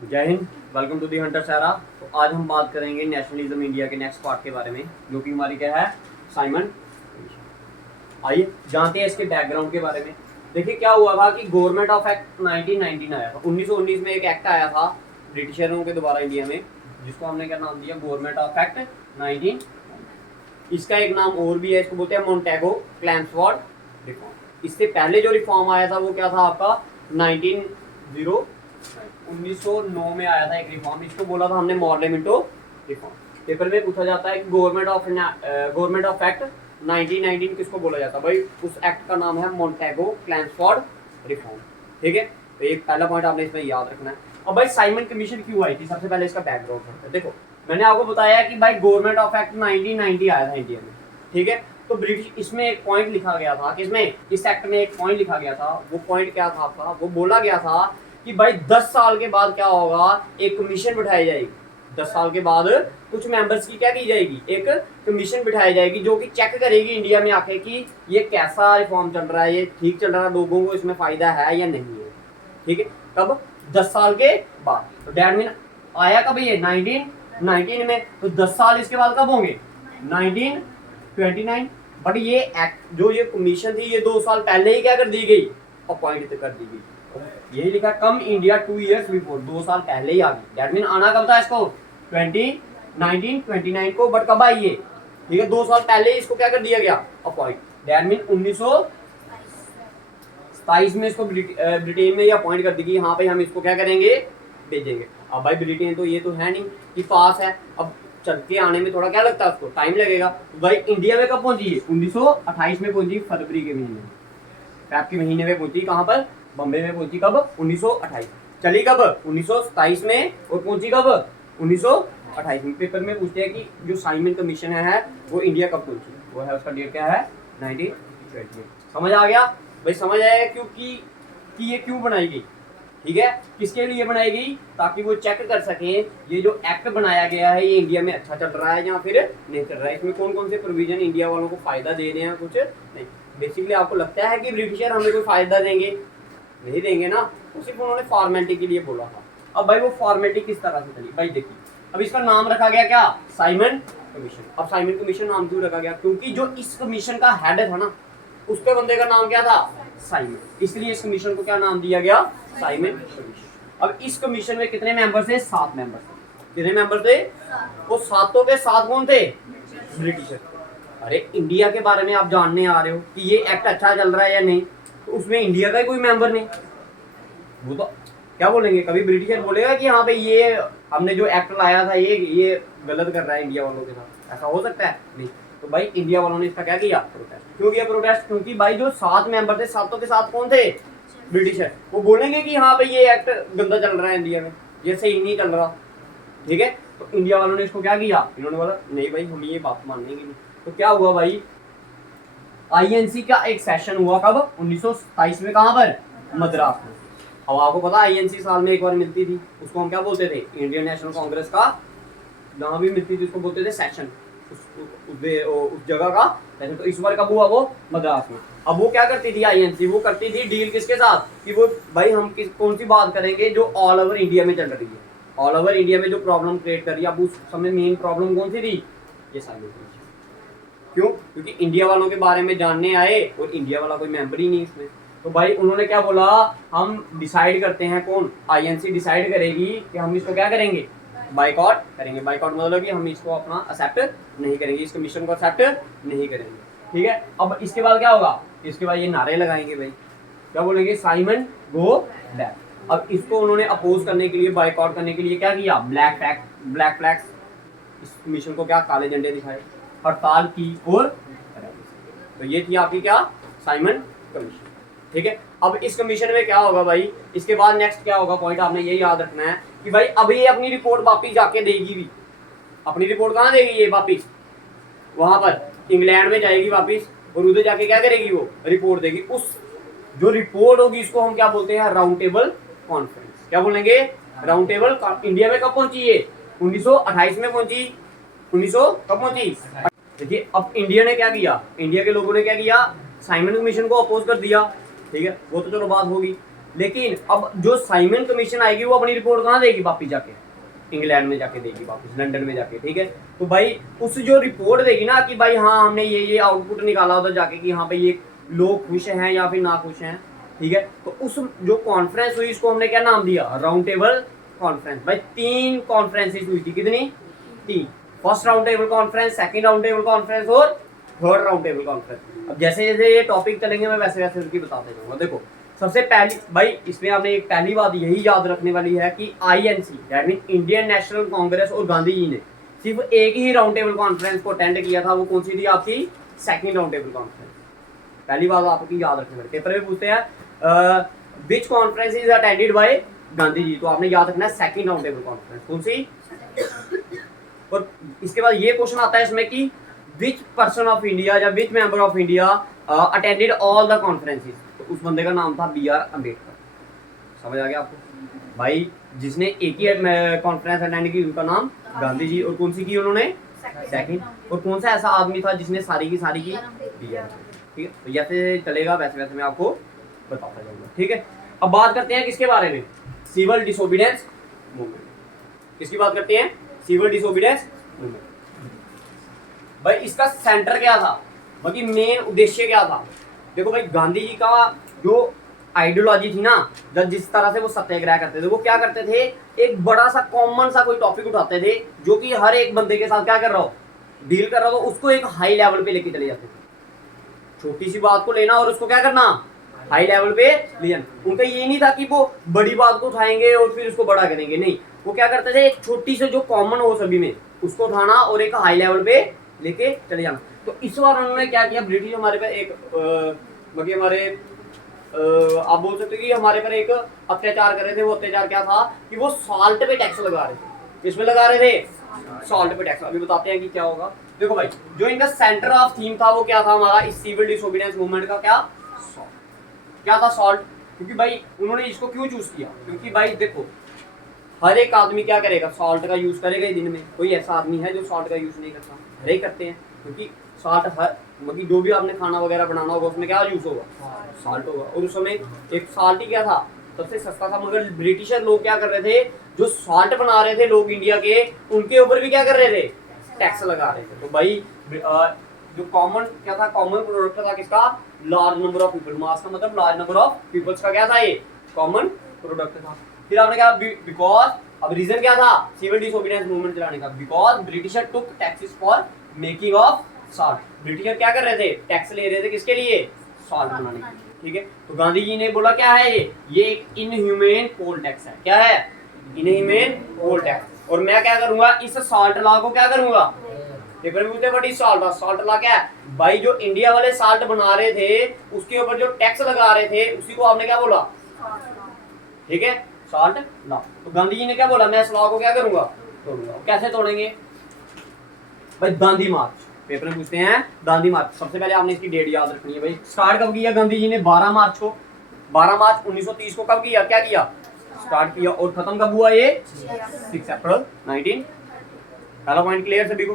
जय Hind. Welcome to the Hunter Sahara. तो आज हम बात करेंगे नेशनलिज्म इंडिया के नेक्स्ट पार्ट के बारे में, जो कि हमारी क्या है, साइमन। आइए जानते हैं इसके बैकग्राउंड के बारे में। देखिए क्या हुआ था कि गवर्नमेंट ऑफ एक्ट 1919 आया था। 1919 में एक एक्ट आया था ब्रिटिशरों के द्वारा इंडिया में, जिसको हमने क्या नाम दिया, गवर्नमेंट ऑफ एक्ट 19। इसका एक नाम और भी है, इसको बोलते हैं मोंटेगो क्लेम्सफोर्ड रिफॉर्म। इससे पहले जो रिफॉर्म आया था वो क्या था आपका 1909 में आया था एक रिफॉर्म। इसको बोला था हमने मॉर्लेमेंटो रिफॉर्म। पेपर में पूछा जाता है कि गवर्नमेंट ऑफ एक्ट 1919 किसको बोला जाता है भाई, उस एक्ट का नाम है मोंटेगो क्लेम्सफोर्ड रिफॉर्म। ठीक है, तो एक पहला पॉइंट आपने इसमें याद रखना है। अब भाई साइमन कमीशन क्यों आई थी, सबसे पहले इसका बैकग्राउंड करते हैं। देखो मैंने आपको बताया कि भाई गवर्नमेंट ऑफ एक्ट 1990 आया था इंडिया में। ठीक है, तो ब्रिटिश इसमें एक पॉइंट लिखा गया था, किसमें, इस एक्ट में एक पॉइंट लिखा गया था। वो पॉइंट क्या था आपका, वो बोला गया था कि भाई 10 साल के बाद क्या होगा, एक कमीशन बिठाई जाएगी। 10 साल के बाद कुछ मेंबर्स की क्या की जाएगी, एक कमीशन बिठाई जाएगी, जो कि चेक करेगी इंडिया में आके कि ये कैसा रिफॉर्म चल रहा है, ये ठीक चल रहा है, लोगों को इसमें फायदा है या नहीं है। ठीक है, कब, 10 साल के बाद। तो डैट मीन आया कब ये 1919 में, तो 10 साल इसके बाद कब होंगे 1929। बट ये एक्ट जो ये कमीशन थी ये 2 साल पहले ही क्या कर दी गई, अपॉइंट कर दी गई। यही लिखा कम इंडिया 2 ईयर्स बिफोर, 2 साल पहले ही आ गई। दैट मीन आना कब था इसको 1929 को, बट कब आई ये, ठीक है 2 साल पहले ही इसको क्या कर दिया गया, अपॉइंट। दैट मीन 1927 में इसको ब्रिटेन में ये अपॉइंट कर दी गई। हाँ भाई हम इसको क्या करेंगे, भेजेंगे। अब भाई ब्रिटेन तो ये तो है नहीं कि पास है, अब चल के आने में थोड़ा क्या लगता है, उसको टाइम लगेगा। भाई इंडिया में कब पहुंची है, 1928 में पहुंची, फरवरी के महीने में, फैब के महीने में पहुंची। कहाँ पर, बम्बे में पहुंची। कब, 1928। चली कब, 1927 में, और पहुंची कब, 1928 में। पेपर में पूछते हैं कि जो साइमन कमीशन है वो इंडिया कब पहुंची, वो है उसका डेट क्या है 1928। समझ आ गया भाई, समझ आया क्योंकि कि ये क्यों बनाई गई। ठीक है, किसके लिए बनाई गई, ताकि वो चेक कर सके ये जो एक्ट बनाया गया है ये इंडिया में अच्छा चल रहा है या फिर नहीं चल रहा है, इसमें कौन कौन से प्रोविजन इंडिया वालों को फायदा दे रहे हैं, कुछ नहीं। बेसिकली आपको लगता है कि ब्रिटिशर हमें कोई फायदा देंगे, नहीं देंगे ना, तो सिर्फ उन्होंने फॉर्मेलिटी के लिए बोला था। अब भाई वो फॉर्मेलिटी किस तरह से चली, भाई देखिए अब इसका नाम रखा गया क्या, साइमन कमीशन। अब साइमन कमीशन नाम क्यों रखा गया, क्योंकि जो इस कमीशन का हेड था ना, उसके बंदे का नाम क्या था, साइमन, इसलिए इस कमीशन को क्या नाम दिया गया, साइमन कमीशन। अब इस कमीशन में कितने मेंबर थे, 7 मेंबर थे। कितने मेंबर थे, वो सातों के 7 कौन थे, ब्रिटिशर। अरे इंडिया के बारे में आप जानने आ रहे हो कि ये एक्ट अच्छा चल रहा है या नहीं, तो उसमें इंडिया का ही कोई मेंबर नहीं, वो तो क्या बोलेंगे, कभी ब्रिटिशर बोलेगा कि हाँ भाई ये हमने जो एक्ट लाया था ये गलत कर रहा है इंडिया वालों के साथ, ऐसा हो सकता है, नहीं। तो भाई इंडिया वालों ने इसका क्या किया, प्रोटेस्ट। क्यों किया प्रोटेस्ट, क्योंकि भाई जो 7 मेंबर थे, सातों के साथ कौन थे, ब्रिटिशर। वो बोलेंगे कि हाँ भाई ये एक्ट गंदा चल रहा है इंडिया में, ये सही नहीं चल रहा। ठीक है, तो इंडिया वालों ने इसको क्या किया, इन्होंने बोला नहीं भाई हम ये बात मानने की नहीं। तो क्या हुआ भाई, आईएनसी का एक सेशन हुआ कब, 1927 में, कहां पर, मद्रास में। अब आपको पता आईएनसी साल में एक बार मिलती थी, उसको हम क्या बोलते थे, इंडियन नेशनल कांग्रेस का जहां भी मिलती थी उसको बोलते थे सेशन, उस जगह का सेशन। तो इस बार कब हुआ वो, मद्रास में। अब वो क्या करती थी आईएनसी, वो करती थी डील किसके साथ, कि वो भाई हम कौन सी बात करेंगे जो ऑल ओवर इंडिया में चल रही है, ऑल ओवर इंडिया में जो प्रॉब्लम क्रिएट कर रही है। अब उस समय मेन प्रॉब्लम कौन सी थी, ये साइमन कमीशन। क्यों, क्योंकि इंडिया वालों के बारे में जानने आए और इंडिया वाला कोई मेंबर ही नहीं इसमें। तो भाई उन्होंने क्या बोला, हम डिसाइड करते हैं, कौन, आईएनसी डिसाइड करेगी कि हम इसको क्या करेंगे, बाइकआउट करेंगे। बाइकआउट मतलब कि हम इसको अपना एक्सेप्ट नहीं करेंगे, इस कमीशन को एक्सेप्ट नहीं करेंगे। ठीक है, अब इसके बाद क्या होगा, इसके बाद ये नारे लगाएंगे भाई, क्या बोलेंगे, साइमन गो बैक। अब इसको उन्होंने अपोज करने के लिए, बाइकआउट करने के लिए क्या किया, ब्लैक फ्लैग्स, इस कमीशन को क्या, काले झंडे दिखाए, हड़ताल की और तो ये थी आपकी क्या, साइमन कमीशन। ठीक है, अब इस कमीशन में क्या होगा भाई, इसके बाद नेक्स्ट क्या होगा, पॉइंट आपने ये याद रखना है कि भाई अब ये अपनी रिपोर्ट वापिस जाके देगी भी। अपनी रिपोर्ट कहाँ देगी ये वापिस, वहां पर इंग्लैंड में जाएगी वापिस, और उधर जाके क्या करेगी, वो रिपोर्ट देगी। उस जो रिपोर्ट होगी इसको हम क्या बोलते हैं, राउंड टेबल कॉन्फ्रेंस। क्या बोलेंगे, राउंड टेबल। इंडिया में कब पहुंची ये, 1928 में पहुंची, 1900 कब पहुंची। देखिए अब इंडिया ने क्या किया, इंडिया के लोगों ने क्या किया, साइमन कमीशन को अपोज कर दिया। ठीक है, वो तो चलो बात होगी। लेकिन अब जो साइमन कमीशन आएगी वो अपनी रिपोर्ट कहाँ देगी, वापिस जाके इंग्लैंड में जाके देगी, वापस लंदन में जाके, ठीक है। तो भाई उस जो रिपोर्ट देगी ना कि भाई हाँ हमने ये आउटपुट निकाला उधर जाके कि हाँ भाई ये लोग खुश हैं या फिर ना खुश हैं, ठीक है। तो उस जो कॉन्फ्रेंस हुई इसको हमने क्या नाम दिया, राउंड टेबल कॉन्फ्रेंस। भाई 3 कॉन्फ्रेंसेस हुई थी, कितनी, 3। First round table conference, second round table conference और थर्ड राउंड टेबल कॉन्फ्रेंस। अब जैसे जैसे ये टॉपिक चलेंगे मैं वैसे वैसे उनकी बताते जाऊंगा। देखो सबसे पहली भाई इसमें आपने एक पहली बात यही याद रखने वाली है कि INC that mean Indian national Congress और गांधी जी ने सिर्फ एक ही राउंड टेबल कॉन्फ्रेंस को अटेंड किया था, वो कौन सी थी आपकी, सेकंड राउंड टेबल कॉन्फ्रेंस। पहली बात आपकी याद रखने वाली, पेपर में पूछते हैं which conference is attended by Gandhi ji, तो आपने याद रखना है सेकंड राउंड टेबल कॉन्फ्रेंस, कौन सी। और इसके बाद ये क्वेश्चन आता है इसमें कि विच पर्सन ऑफ इंडिया या which member of India attended all the conferences, तो उस बंदे का नाम था BR अम्बेडकर। समझ आ गया आपको भाई, जिसने एक ही कॉन्फ्रेंस अटेंड की उनका नाम गांधी जी, और कौन सी की उन्होंने, सेकंड। और कौन सा ऐसा आदमी था जिसने सारी की BR, ठीक है। तो जैसे चलेगा वैसे वैसे मैं आपको बताता जाऊंगा, ठीक है। अब बात करते हैं किसके बारे में, सिविल डिसोबीडियंस मूवमेंट। किसकी बात करते हैं, सिविल डिसोबीडियंस मूवमेंट। भाई इसका सेंटर क्या था, बाकी मेन उद्देश्य क्या था। देखो भाई गांधी जी का जो आइडियोलॉजी थी ना, जब जिस तरह से वो सत्याग्रह करते थे, वो क्या करते थे, एक बड़ा सा कॉमन सा कोई टॉपिक उठाते थे जो कि हर एक बंदे के साथ क्या कर रहा हो, डील कर रहा हो, तो उसको एक हाई लेवल पे लेके चले जाते थे। छोटी सी बात को लेना और उसको क्या करना, हाई लेवल पे ले जाना। उनका ये नहीं था कि वो बड़ी बात को उठाएंगे और फिर उसको बड़ा करेंगे, नहीं, वो क्या करते थे, एक छोटी से जो कॉमन हो सभी में उसको उठाना और एक हाई लेवल पे लेके चले जाना। तो इस बार उन्होंने क्या किया, ब्रिटिश हमारे पे एक बाकी हमारे आप बोल सकते हो कि हमारे पर एक अत्याचार कर रहे थे। वो अत्याचार क्या था कि वो सॉल्ट पे टैक्स लगा रहे थे। किसमें लगा रहे थे, सॉल्ट पे टैक्स। अभी बताते हैं कि क्या होगा। देखो भाई जो इनका सेंटर ऑफ थीम था वो क्या था हमारा, इस सिविल डिसोबीडियंस मूवमेंट का, क्या सॉल्ट। क्या था, सॉल्ट। क्योंकि भाई उन्होंने इसको क्यों चूज किया, क्योंकि भाई देखो हर एक आदमी क्या करेगा, सॉल्ट का यूज करेगा ही दिन में। कोई ऐसा आदमी है जो सॉल्ट का यूज नहीं करता, हर एक करते हैं। क्योंकि सॉल्ट हर मतलब जो भी आपने खाना वगैरह बनाना होगा उसमें क्या यूज होगा, सॉल्ट होगा। और उस समय एक सॉल्ट ही क्या था, सबसे सस्ता था। मगर ब्रिटिशर लोग क्या कर रहे थे, जो सॉल्ट बना रहे थे लोग इंडिया के, उनके ऊपर भी क्या कर रहे थे, टैक्स लगा रहे थे। तो भाई जो कॉमन क्या था, कॉमन प्रोडक्ट था किसका, लार्ज नंबर ऑफ पीपल। मास का मतलब लार्ज नंबर ऑफ पीपल्स का क्या था, ये कॉमन प्रोडक्ट था। फिर आपने क्या, बिकॉज अब रीजन क्या था सिविल डिसोबीडियंस मूवमेंट चलाने का, because britisher took taxes for making of salt. Britisher क्या कर रहे थे, टैक्स ले रहे थे किसके लिए, सॉल्ट बनाने के लिए, ठीक है। तो गांधी जी ने बोला क्या है ये एक इनह्यूमेन पोल टैक्स है। क्या है, इनह्यूमेन पोल टैक्स। और मैं क्या करूंगा, इस सॉल्ट लॉ को क्या करूंगा, पेपर में पूछते बट सॉल्ट लॉ क्या है भाई, जो इंडिया वाले सॉल्ट बना रहे थे उसके ऊपर जो टैक्स लगा रहे थे उसी को आपने क्या बोला, ठीक है, सॉल्ट लॉ। तो गांधी जी ने क्या बोला, मैं इस लॉ को क्या करूंगा, तोड़ूंगा। कैसे तोड़ेंगे भाई, दांडी मार्च। पेपर में पूछते हैं दांडी मार्च। सबसे पहले आपने इसकी डेट याद रखनी है भाई। स्टार्ट कब किया गांधी जी ने, 12 मार्च को। 12 मार्च 1930 को कब किया, क्या किया, स्टार्ट किया। और खत्म कब हुआ ये, 6 अप्रैल 19। पहला पॉइंट क्लियर सभी को,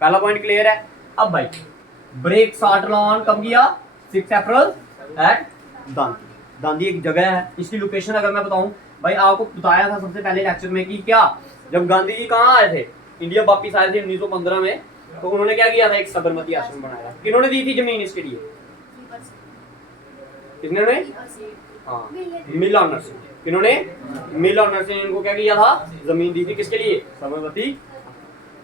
पहला पॉइंट क्लियर है। अब भाई ब्रेक सॉल्ट लॉ ऑन कब किया, 6 अप्रैल एट दांडी। दांडी एक जगह है, इसकी लोकेशन अगर मैं बताऊं भाई, आपको बताया था सबसे पहले लेक्चर में कि क्या, जब गांधी जी कहाँ आए थे, इंडिया वापिस आए थे 1915 में, तो उन्होंने क्या किया था, एक साबरमती आश्रम बनाया। किन्होंने दी थी जमीन इसके लिए, किसने, हाँ मिल ऑनर्स। किन्होंने, मिल ऑनर्स ने इनको क्या किया था, जमीन दी थी किसके लिए, साबरमती।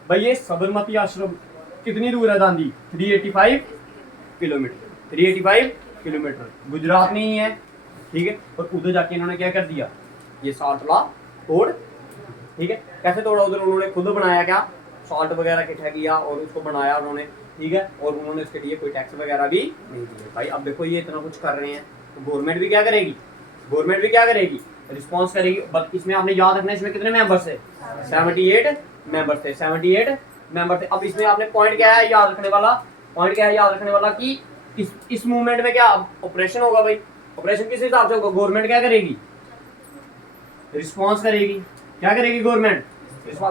भाई ये साबरमती आश्रम कितनी दूर है दांडी, 385 किलोमीटर। 385 किलोमीटर गुजरात में ही है, ठीक है। और उधर जाके इन्होंने क्या कर दिया, ये सॉल्ट लॉ तोड़, ठीक है। कैसे तोड़ा, उधर उन्होंने खुद बनाया क्या, सॉल्ट वगैरह इकट्ठा किया और उसको बनाया उन्होंने, ठीक है। और उन्होंने इसके लिए कोई टैक्स वगैरह भी नहीं दिए। भाई अब देखो ये इतना कुछ कर रहे हैं तो गवर्नमेंट भी क्या करेगी, गवर्नमेंट भी क्या करेगी, रिस्पॉन्स करेगी। बट इसमें आपने याद रखना है, इसमें कितने मेंबर्स थे, 78 मेंबर्स थे, 78 मेंबर थे। अब इसमें आपने पॉइंट क्या है याद रखने वाला, पॉइंट क्या है याद रखने वाला कि इस मूवमेंट में क्या ऑपरेशन होगा भाई, ऑपरेशन किस हिसाब से होगा, गवर्नमेंट क्या करेगी, रिस्पॉन्स करेगी। क्या करेगी गवर्नमेंट,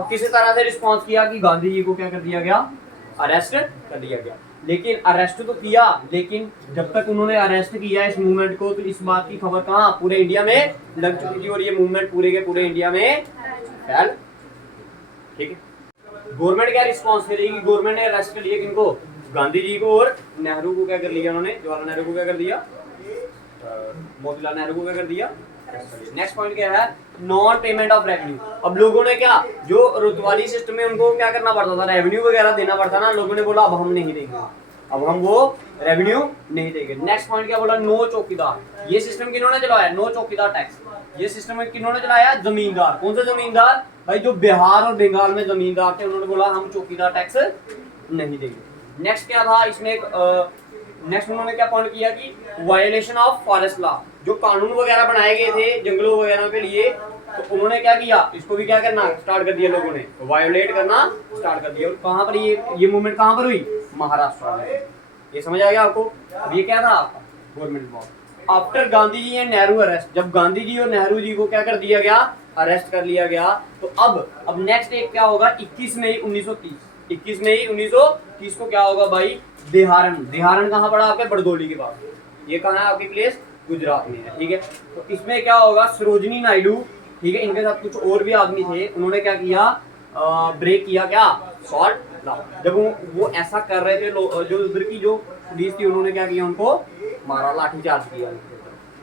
किसी तरह से रिस्पॉन्स किया कि गांधी जी को क्या कर दिया गया, अरेस्ट कर दिया गया। लेकिन अरेस्ट तो किया, लेकिन जब तक उन्होंने अरेस्ट किया इस मूवमेंट को तो इस बात की खबर कहाँ पूरे इंडिया में लग चुकी थी और ये मूवमेंट पूरे के पूरे इंडिया में फैल। ठीक है, गवर्नमेंट क्या रिस्पॉन्स करेगी? गवर्नमेंट ने अरेस्ट कर लिया किनको? गांधी जी को और नेहरू को क्या कर लिया उन्होंने? जवाहरलाल नेहरू को क्या कर दिया? मोतीलाल नेहरू को क्या कर दिया? नेक्स्ट पॉइंट क्या है? Non payment of revenue. अब लोगों ने क्या, जो रुतवाली सिस्टम में उनको क्या करना पड़ता था, रेवेन्यू वगैरह देना पड़ता ना, लोगों ने बोला अब हम नहीं देंगे, अब हम वो रेवेन्यू नहीं देंगे। नेक्स्ट पॉइंट क्या बोला? नो चौकीदार। ये सिस्टम किन्होंने चलाया? नो चौकीदार टैक्स। ये सिस्टम किन्होंने चलाया? जमींदार। कौन सा जमींदार भाई? जो बिहार और बंगाल में जमींदार थे, उन्होंने बोला हम चौकीदार टैक्स नहीं देंगे। नेक्स्ट क्या था इसमें? नेक्स्ट उन्होंने क्या पॉइंट किया कि वायलेशन ऑफ फॉरेस्ट लॉ, जो कानून वगैरह बनाए गए थे जंगलों वगैरह के लिए, तो उन्होंने क्या किया? इसको भी क्या करना स्टार्ट कर दिया लोगों ने, वायोलेट करना स्टार्ट कर दिया। और कहां पर ये मूवमेंट कहां पर हुई? महाराष्ट्र में। ये समझ आ गया आपको? अब ये क्या था आपका government law. After Gandhi ji and Nehru arrest, जब गांधी जी और नेहरू जी को क्या कर दिया गया? अरेस्ट कर लिया गया। तो अब नेक्स्ट एक क्या होगा? 21 मई 1930। 21 मई 1930 को क्या होगा भाई? देहारण। देहारण कहाँ पड़ा आपके? बरदोली के पास। ये कहाँ है आपकी प्लेस? गुजरात में है। ठीक है, तो इसमें क्या होगा? सरोजनी नायडू, ठीक है, इनके साथ कुछ और भी आदमी थे, उन्होंने क्या किया? ब्रेक किया क्या? Salt law. जब वो ऐसा कर रहे थे, जो उधर की जो पुलिस थी, उन्होंने क्या किया? उनको मारा, लाठीचार्ज किया।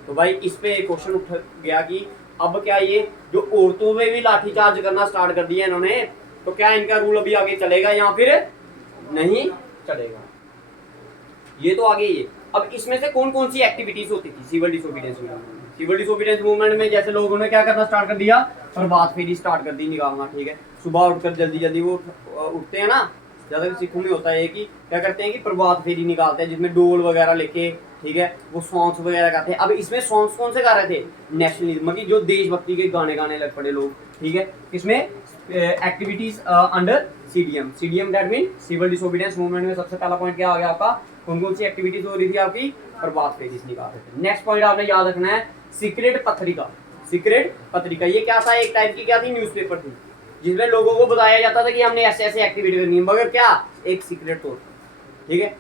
तो भाई इस पे एक क्वेश्चन उठ गया कि अब क्या ये जो औरतों में भी लाठीचार्ज करना स्टार्ट कर दिया इन्होंने, तो क्या इनका रूल अभी आगे चलेगा या फिर नहीं चलेगा? ये तो आगे ये। अब इसमें से कौन कौन सी एक्टिविटीज होती थी civil disobedience movement? Civil disobedience movement में जैसे लोगों ने क्या करना स्टार्ट कर दिया? प्रभात फेरी स्टार्ट कर दी निकालना। ठीक है, सुबह उठकर जल्दी जल्दी वो उठते हैं ना, ज्यादा सिखों में होता है कि क्या करते हैं कि प्रभात फेरी निकालते हैं, जिसमें डोल वगैरह लेके, ठीक है, वो सॉन्ग्स वगैरह गाते हैं। अब इसमें सॉन्ग्स कौन से गा रहे थे? नेशनलिज्म की, जो देशभक्ति के गाने गाने लग पड़े लोग। ठीक है, इसमें activities under CDM. CDM that mean civil disobedience movement में सबसे पहला पॉइंट क्या आ गया आपका? कौन कौन सी एक्टिविटीज हो रही थी आपकी? प्रभात फेरी निकाल रहे थे। नेक्स्ट पॉइंट आपने याद रखना है, सीक्रेट पत्रिका। सीक्रेट पत्रिका ये क्या था? एक टाइप की क्या थी? न्यूज़पेपर थी, जिसमें लोगों को बताया जाता था कि हमने ऐसे ऐसे एक्टिविटी करनी है, मगर क्या? एक सीक्रेट तौर पर। ठीक है,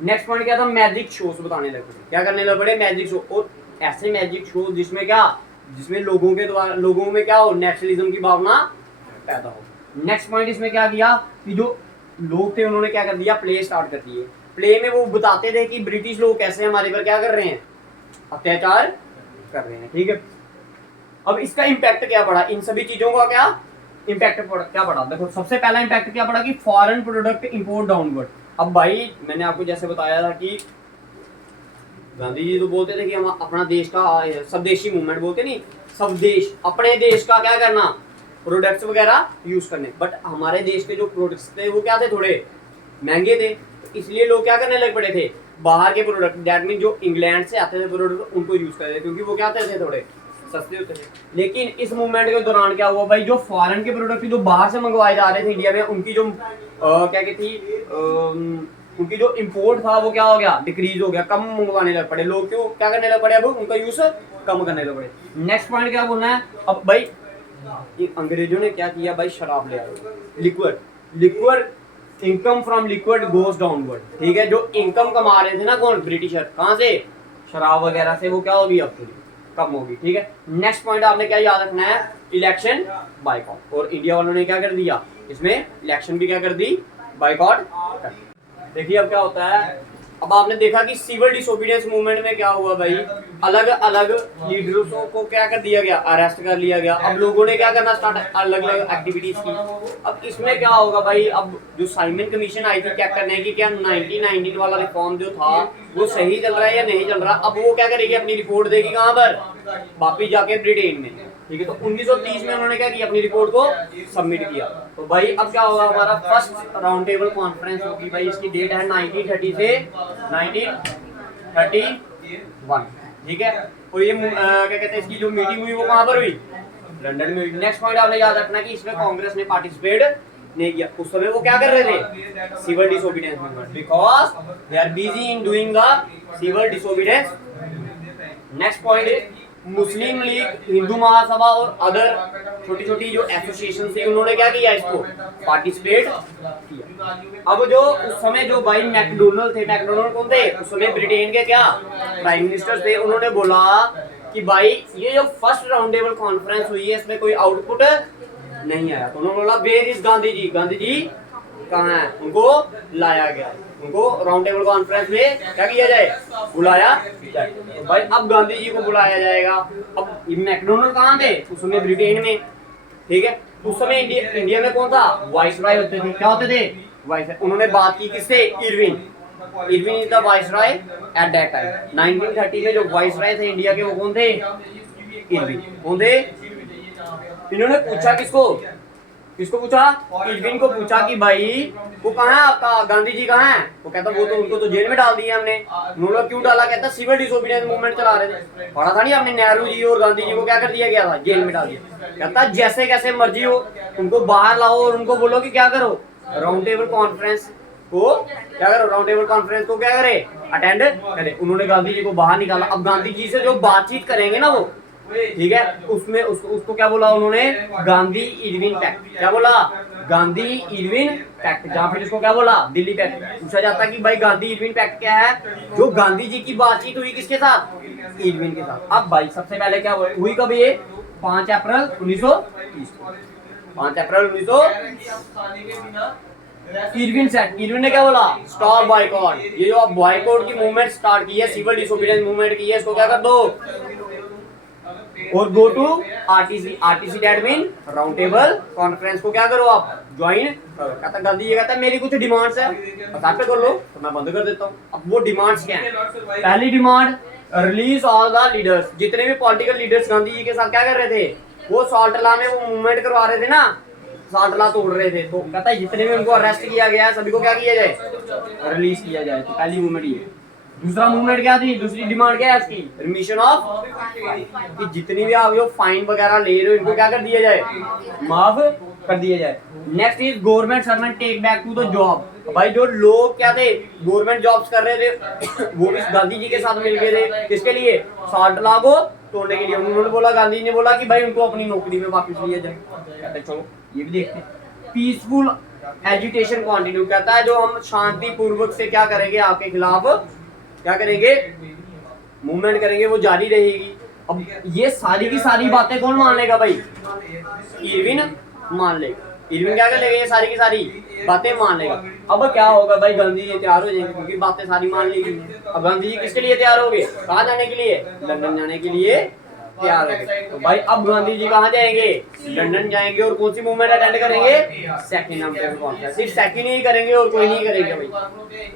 नेक्स्ट पॉइंट क्या था? मैजिक शोज बताने लगे। क्या करने लगे बड़े? Magic show. और ऐसे मैजिक शो जिसमें क्या, जिसमें लोगों के द्वारा लोगों में क्या हो? नेशनलिज्म की भावना पैदा हो। नेक्स्ट पॉइंट इसमें क्या किया कि जो लोग थे उन्होंने क्या कर दिया? प्ले स्टार्ट कर दिए। प्ले में वो बताते थे कि ब्रिटिश लोग कैसे हमारे पर क्या कर रहे हैं? अत्याचार कर रहे हैं। ठीक है, अब इसका इम्पैक्ट क्या पड़ा? इन सभी चीजों का क्या इम्पैक्ट क्या पड़ा? देखो, सबसे पहला इम्पैक्ट क्या पड़ा कि फॉरेन प्रोडक्ट इंपोर्ट डाउनवर्ड। अब भाई मैंने आपको जैसे बताया था कि गांधी जी तो बोलते थे कि हम अपना देश का स्वदेशी मूवमेंट बोलते नहीं, स्वदेश, अपने देश का क्या करना? प्रोडक्ट्स वगैरह यूज करने। बट हमारे देश के जो प्रोडक्ट्स थे वो क्या थे? थोड़े महंगे थे, तो इसलिए लोग क्या करने लग पड़े थे? बाहर के प्रोडक्ट, दैट मीन जो इंग्लैंड से आते थे प्रोडक्ट, उनको यूज करते थे, क्योंकि वो क्या आते थे? थोड़े सस्ते होते थे। लेकिन इस मूवमेंट के दौरान क्या हुआ भाई? जो फॉरेन के प्रोडक्ट जो बाहर से मंगवाए जा रहे थे इंडिया में, उनकी जो क्या कहती उनकी जो इंपोर्ट था वो क्या हो गया? डिक्रीज हो गया, कम मंगवाने लग पड़े लोग। क्यों क्या करने लग पड़े? अब उनका यूज कम करने लग पड़े। नेक्स्ट पॉइंट क्या बोलना है? अब भाई अंग्रेजों ने क्या किया भाई? शराब ले आए, liquid income from liquid goes downward. ठीक है, जो इनकम कमा रहे थे ना कौन? ब्रिटिशर। कहां से? शराब वगैरह से। वो क्या होगी? अब थोड़ी कम होगी। ठीक है, नेक्स्ट पॉइंट आपने क्या याद रखना है? Election boycott. और इंडिया वालों ने क्या कर दिया? इसमें इलेक्शन भी क्या कर दी? बाइकआउट कर। देखिए अब क्या होता है, अब आपने देखा कि सिविल डिसोबीडियंस मूवमेंट में क्या हुआ भाई? अलग अलग लीडर्सों को क्या कर दिया गया? अरेस्ट कर लिया गया। अब लोगों ने क्या करना स्टार्ट? अलग अलग एक्टिविटीज की। अब इसमें क्या होगा भाई? अब जो साइमन कमीशन आई थी चेक करने की क्या 1919 वाला रिफॉर्म जो था वो सही चल रहा है या नहीं चल रहा। अब वो क्या करेगी? अपनी रिपोर्ट देगी कहाँ पर? वापिस जाके ब्रिटेन में। ठीक है, तो 1930 में उन्होंने क्या किया? अपनी रिपोर्ट को सबमिट किया। तो भाई अब क्या होगा? हमारा फर्स्ट राउंड टेबल कॉन्फ्रेंस होगी भाई। इसकी डेट है 1930 से 1931। ठीक है, और ये क्या कहते हैं, इसकी जो मीटिंग हुई वो कहाँ पर हुई? लंदन में हुई। नेक्स्ट पॉइंट आपने याद रखना कि इसमें कांग्रेस ने पार्टिसिपेट नहीं किया। उस समय वो क्या कर रहे थे? Civil disobedience movement, because they are busy in doing the civil disobedience. Next point Muslim League, Hindu Mahasabha और अदर छोटी छोटी जो एसोसिएशन थी उन्होंने क्या किया, इसको पार्टिसिपेट किया। अब जो उस समय जो भाई मैकडोनल्ड थे, मैकडोनल्ड कौन थे उस समय, ब्रिटेन के क्या प्राइम मिनिस्टर थे, उन्होंने बोला कि भाई ये जो फर्स्ट राउंड टेबल कॉन्फ्रेंस हुई है इसमें कोई आउटपुट नहीं आया, तो उन्होंने बोला वेयर इज गांधी जी, गांधी जी कहाँ है, उनको लाया गया, उनको राउंड टेबल कॉन्फ्रेंस में क्या किया जाए, बुलाया जाए। तो भाई अब गांधी जी को बुलाया जाएगा। अब मैकडोनल्ड कहाँ थे उस समय, ब्रिटेन में, ठीक है। उस समय इंडिया में कौन था, वाइसराय होते थे, क्या होते थे, वाइसराय। उन्होंने बात की किससे, Irwin is the viceroy at that time. 1930 में जो वाइसराय थे इंडिया के वो कौन थे, इरविन। कौन थे, इन्होंने पूछा किसको पूछा, इरविन को पूछा कि भाई वो कहाँ है आपका, गांधी जी कहाँ है। वो कहता वो तो उनको तो जेल में डाल दिया हमने। उन्होंने क्यों डाला, कहता सिविल डिसोबीडियंस मूवमेंट चला रहे थे। पढ़ा था नहीं आपने, नेहरू जी और गांधी जी को क्या कर दिया गया था, जेल में डाल दिया। कहता जैसे कैसे मर्जी हो उनको बाहर लाओ और उनको बोलो कि क्या करो, राउंड टेबल कॉन्फ्रेंस को क्या करो, राउंड टेबल कॉन्फ्रेंस को क्या करे, अटेंड करे। उन्होंने गांधी जी को बाहर निकाला। अब गांधी जी से जो बातचीत करेंगे ना वो, ठीक है, उसमें उसको क्या बोला उन्होंने, गांधी इरविन पैक्ट। क्या बोला, गांधी इरविन पैक्ट। जहां फिर इसको क्या बोला, दिल्ली पैक्ट। पूछा जाता है कि भाई गांधी इरविन पैक्ट क्या है, जो गांधी जी की बातचीत हुई किसके साथ, इरविन के साथ। अब भाई सबसे पहले क्या हुई कब, ये 5 अप्रैल 1930, 5 अप्रैल 1930। इरविन ने क्या बोला, स्टॉप बॉयकॉट। ये जो आप बॉयकॉट की मूवमेंट स्टार्ट की है, सिविल डिसोबीडियंस मूवमेंट की है, इसको क्या कर दो, और go to RTC that mean round table conference को क्या करो, आप ज्वाइन करो। कहता गांधी जी कहता है मेरी कुछ डिमांड्स है, एक्सेप्ट कर लो तो मैं बंद कर देता हूँ। अब वो डिमांड्स क्या है, पहली demand, release all the leaders. जितने भी पॉलिटिकल लीडर्स गांधी जी के साथ क्या कर रहे थे, वो साल्टला में वो मूवमेंट करवा रहे थे ना, साल्टला तोड़ रहे थे, तो कहता है जितने भी उनको अरेस्ट किया गया है सभी को क्या किया जाए, रिलीज किया जाए। तो पहली मूवमेंट ये। दूसरा मूवमेंट क्या थी, दूसरी डिमांड क्या है इसकी, रिमिशन ऑफ, कि जितनी भी आप जो फाइन वगैरह ले रहे हो इनको क्या कर दिया जाए, माफ कर दिया जाए। Next is government servant take back to the job. भाई जो लोग क्या थे, गवर्नमेंट जॉब्स कर रहे थे वो भी गांधी जी के साथ मिल गए थे, किसके लिए, साल्टला को तोड़ने के लिए। उन्होंने बोला, गांधी जी ने बोला कि भाई उनको अपनी नौकरी में वापस लिया जाए। कहते चलो ये भी देखते हैं। Peaceful agitation continue. कहता है जो हम शांति पूर्वक से क्या करेंगे, आपके खिलाफ क्या करेंगे, मूवमेंट करेंगे, वो जारी रहेगी। अब ये सारी की सारी बातें कौन मान लेगा भाई, इरविन मान लेगा। इरविन क्या कर लेगा, ये सारी की सारी बातें मान लेगा। अब क्या होगा भाई, गांधी जी तैयार हो जाएंगे क्योंकि बातें सारी मान ली गई। अब गांधी जी किसके लिए तैयार हो गए, कहाँ जाने के लिए, लंदन जाने के लिए तैयार हो गए। तो भाई अब गांधी जी कहाँ जाएंगे, लंदन जाएंगे, और कौन सी मूवमेंट अटेंड करेंगे, सेकंड राउंड टेबल कॉन्फ्रेंस। सिर्फ सेकंड ही करेंगे और कोई नहीं करेंगे भाई,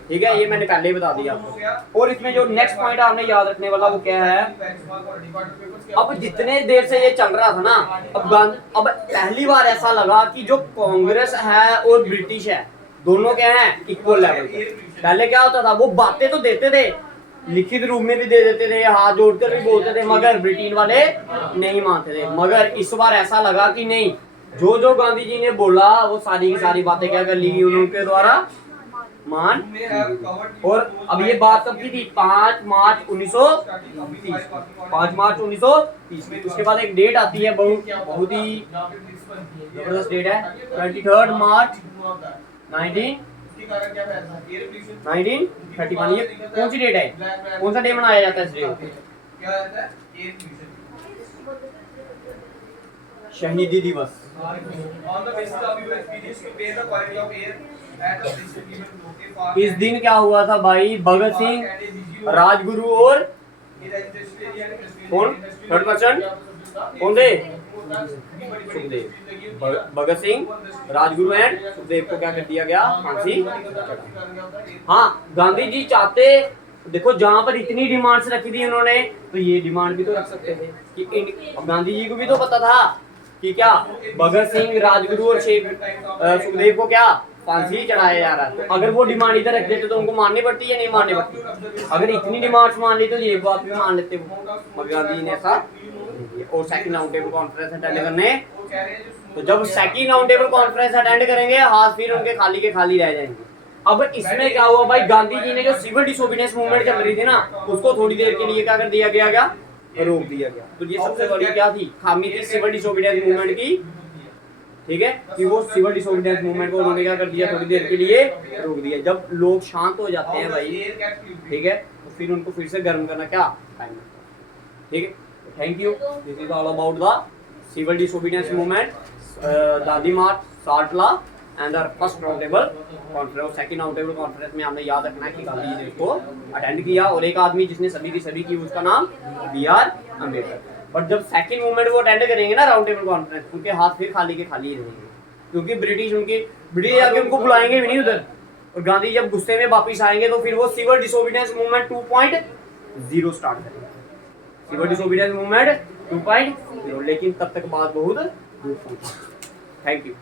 ठीक है, ये मैंने पहले ही बता दिया आपको। और इसमें जो नेक्स्ट पॉइंट आपने याद रखने वाला वो क्या है, अब जितने देर से ये चल रहा था ना, अब पहली बार ऐसा लगा कि जो कांग्रेस है और ब्रिटिश है दोनों क्या है, इक्वल लेवल पे। पहले क्या होता था, वो बातें तो देते थे, लिखित रूप में भी दे देते थे, हाथ जोड़कर भी बोलते थे, मगर ब्रिटेन वाले नहीं मानते थे। मगर इस बार ऐसा लगा कि नहीं, जो जो गांधी जी ने बोला वो सारी की सारी बातें क्या कर ली गई उनके द्वारा, मान। और अब ये बात कब की थी, 5 मार्च 1930, 5 मार्च 1930। उसके बाद एक डेट आती है बहुत ही जबरदस्त डेट है, 23 मार्च 1931। ये कौन सी डेट है, कौन सा डे मनाया जाता है इस डे को, शहीदी दिवस। इस दिन क्या हुआ था भाई, भगत सिंह, राजगुरु और कौन, थर्ड पर्सन कौन थे, सुखदेव। भगत सिंह, राजगुरु एंड सुखदेव को क्या कर दिया गया, फांसी। हाँ, गांधी जी चाहते, देखो जहां पर इतनी डिमांड्स रखी थी उन्होंने, तो ये डिमांड भी तो रख सकते थे कि अब गांधी जी को भी तो पता था कि क्या भगत सिंह, राजगुरु और सुखदेव को क्या फांसी चढ़ाया जा रहा है। तो अगर वो डिमांड इधर रख देते तो उनको माननी पड़ती है, नहीं माननी पड़ती। अगर इतनी डिमांड्स मान ली तो ये बात भी मान लेते वो, मगर गांधी जी ने ऐसा। और second round table conference attend करने, तो जब second round table conference attend करेंगे, हाथ फिर उनके खाली के खाली रह जाएंगे। अब इसमें क्या हुआ भाई, गांधी जी ने जो सिविल डिसोबीडियंस मूवमेंट चल रही थी ना, उसको थोड़ी देर के लिए क्या कर दिया गया, रोक दिया गया। तो ये सबसे बड़ी क्या थी, खामी थी सिविल डिसोबीडियंस मूवमेंट की, ठीक है, कि वो सिविल डिसोबीडियंस मूवमेंट को उन्होंने क्या कर दिया, थोड़ी देर के लिए रोक दिया। जब लोग शांत हो जाते हैं भाई, ठीक है, तो फिर उनको फिर से गर्म करना क्या टाइम, ठीक है। Thank you, this is all about the civil disobedience movement, दादी march, salt law and the first round table conference. Second round table conference में आपने याद रखना है कि गांधी जी ने इसको अटेंड किया, और एक आदमी जिसने सभी की सभी की, उसका नाम बी आर अम्बेडकर। बट जब सेकंड मूवमेंट वो अटेंड करेंगे ना राउंड टेबल कॉन्फ्रेंस, उनके हाथ फिर खाली के खाली ही रहेंगे, क्योंकि ब्रिटिश आके उनको बुलाएंगे भी नहीं उधर, और गांधी जब गुस्से में वापिस आएंगे तो फिर वो सिविल डिसोबीडियंस मूवमेंट 2.0 स्टार्ट करेंगे, सिविल डिसोबीडियंस मूवमेंट 2.0। लेकिन तब तक बात बहुत दूर पहुंची। Thank you.